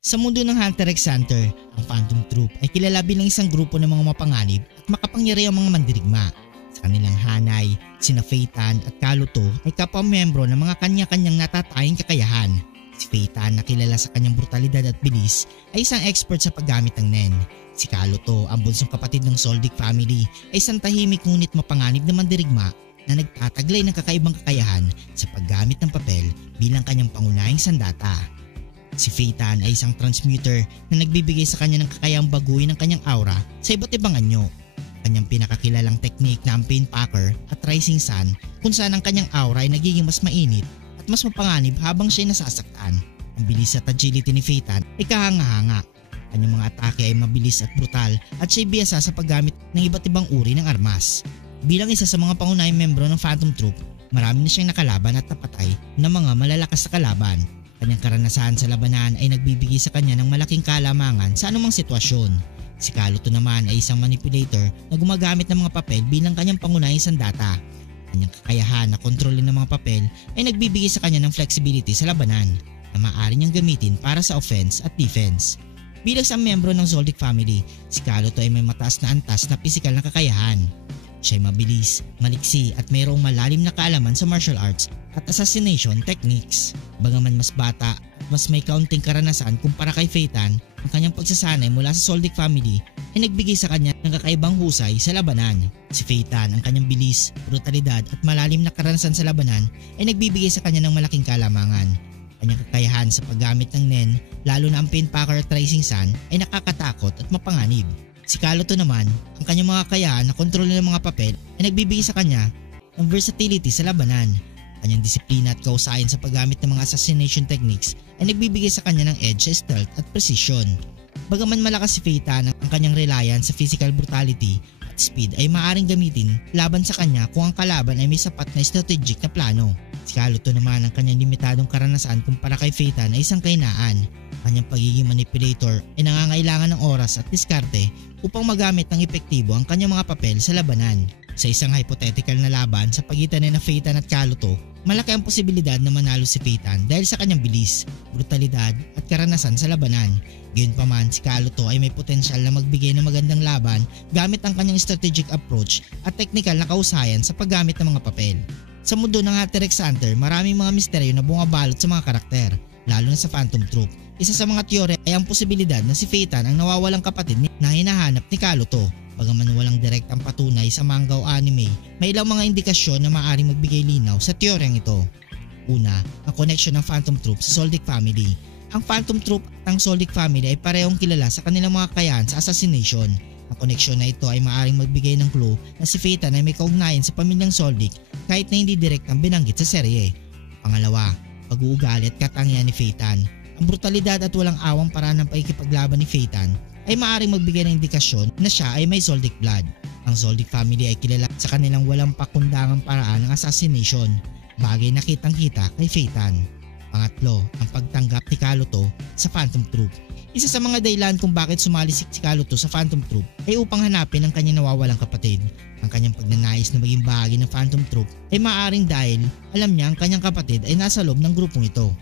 Sa mundo ng Hunter x Hunter, ang Phantom Troop ay kilala bilang isang grupo ng mga mapanganib at makapangyarihang mga mandirigma. Sa kanilang hanay, sina Phaeton at Kaluto ay kapwa-membro ng mga kanya-kanyang natatayang kakayahan. Si Phaeton na kilala sa kanyang brutalidad at bilis ay isang expert sa paggamit ng Nen. Si Kaluto, ang bunsong kapatid ng Soldic family, ay isang tahimik ngunit mapanganib na mandirigma na nagtataglay ng kakaibang kakayahan sa paggamit ng papel bilang kanyang pangunahing sandata. Si Phaeton ay isang transmuter na nagbibigay sa kanya ng kakayahang baguhin ang kanyang aura sa iba't ibang anyo. Kanyang pinakakilalang teknik na ang Painpacker at Rising Sun kung saan ang kanyang aura ay nagiging mas mainit at mas mapanganib habang siya ay nasasaktan. Ang bilis at agility ni Phaeton ay kahanga-hanga. Kanyang mga atake ay mabilis at brutal at siya ay biyasa sa paggamit ng iba't ibang uri ng armas. Bilang isa sa mga pangunahing membro ng Phantom Troop, marami na siyang nakalaban at napatay ng mga malalakas na kalaban. Kanyang karanasan sa labanan ay nagbibigay sa kanya ng malaking kalamangan sa anumang sitwasyon. Si Kaluto naman ay isang manipulator na gumagamit ng mga papel bilang kanyang pangunahing sandata. Kanyang kakayahan na kontrolin ng mga papel ay nagbibigay sa kanya ng flexibility sa labanan na maaari niyang gamitin para sa offense at defense. Bilang isang membro ng Soldic family, si Kaluto ay may mataas na antas na pisikal na kakayahan. Siya ay mabilis, maliksi at mayroong malalim na kaalaman sa martial arts at assassination techniques. Bagaman mas bata at mas may kaunting karanasan kumpara kay Phaeton, ang kanyang pagsasanay mula sa Soldic family ay nagbigay sa kanya ng kakaibang husay sa labanan. Si Phaeton, ang kanyang bilis, brutalidad at malalim na karanasan sa labanan ay nagbibigay sa kanya ng malaking kalamangan. Kanyang kakayahan sa paggamit ng Nen, lalo na ang Painpacker at Rising Sun, ay nakakatakot at mapanganib. Si Kaluto naman, ang kanyang mga kakayahan na kontrolin ng mga papel ay nagbibigay sa kanya ng versatility sa labanan. Kanyang disiplina at kausayan sa paggamit ng mga assassination techniques ay nagbibigay sa kanya ng edge sa stealth at precision. Bagaman malakas si Phaeton, ang kanyang reliance sa physical brutality at speed ay maaaring gamitin laban sa kanya kung ang kalaban ay may sapat na strategic na plano. Si Kaluto naman, ang kanyang limitadong karanasan kumpara kay Phaeton ay isang kahinaan. Kanyang pagiging manipulator ay nangangailangan ng oras at diskarte upang magamit ng epektibo ang kanyang mga papel sa labanan. Sa isang hypothetical na laban sa pagitan ni Phaeton at Kaluto, malaki ang posibilidad na manalo si Phaeton dahil sa kanyang bilis, brutalidad at karanasan sa labanan. Gayunpaman, si Kaluto ay may potensyal na magbigay ng magandang laban gamit ang kanyang strategic approach at technical na kausayan sa paggamit ng mga papel. Sa mundo ng Hunter x Hunter, maraming mga misteryo na bumabalot sa mga karakter, lalo na sa Phantom Troop. Isa sa mga teorya ay ang posibilidad na si Phaeton ang nawawalang kapatid na hinahanap ni Kaluto. Bagaman walang direktang patunay sa manga o anime, may ilang mga indikasyon na maaaring magbigay linaw sa teoryang ito. Una, ang connection ng Phantom Troop sa Soldic family. Ang Phantom Troop at ang Soldic family ay parehong kilala sa kanilang mga kakayahan sa assassination. Ang koneksyon na ito ay maaaring magbigay ng clue na si Phaeton ay may kaugnayan sa pamilyang Soldic kahit na hindi direktang binanggit sa serye. Pangalawa, pag-uugali at katangian ni Phaeton. Ang brutalidad at walang awang paraan ng pakikipaglaban ni Phaeton ay maaaring magbigay ng indikasyon na siya ay may Soldic blood. Ang Soldic family ay kilala sa kanilang walang pakundangang paraan ng assassination, bagay na kitang-kita kay Phaeton. Pangatlo, ang pagtanggap ni Kaluto sa Phantom Troop. Isa sa mga dahilan kung bakit sumali si Kaluto sa Phantom Troop ay upang hanapin ang kanyang nawawalang kapatid. Ang kanyang pagnanais na maging bahagi ng Phantom Troop ay maaaring dahil alam niya ang kanyang kapatid ay nasa loob ng grupong ito.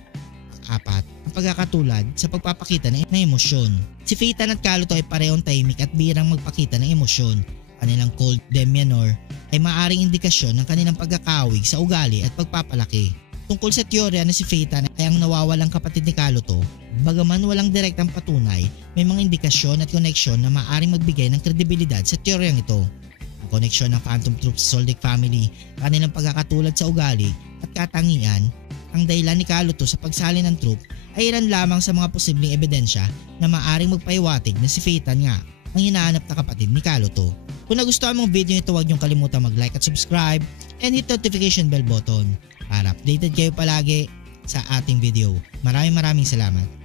Apat, ang pagkakatulad sa pagpapakita ng emosyon. Si Phaeton at Kaluto ay parehong tahimik at bihirang magpakita ng emosyon. Kanilang cold demeanor ay maaaring indikasyon ng kanilang pagkakawig sa ugali at pagpapalaki. Tungkol sa teorya na si Phaeton ay ang nawawalang kapatid ni Kaluto, bagaman walang direktang patunay, may mga indikasyon at koneksyon na maaaring magbigay ng kredibilidad sa teoryang ito. Ang koneksyon ng Phantom Troop sa Soldic family, kanilang pagkakatulad sa ugali at katangian, ang dahilan ni Kaluto sa pagsali ng troop ay ilan lamang sa mga posibleng ebidensya na maaaring magpahiwatig na si Phaeton nga ang hinahanap na kapatid ni Kaluto. Kung nagustuhan mong video ito, huwag niyong kalimutan mag-like at subscribe and hit notification bell button para updated kayo palagi sa ating video. Maraming salamat.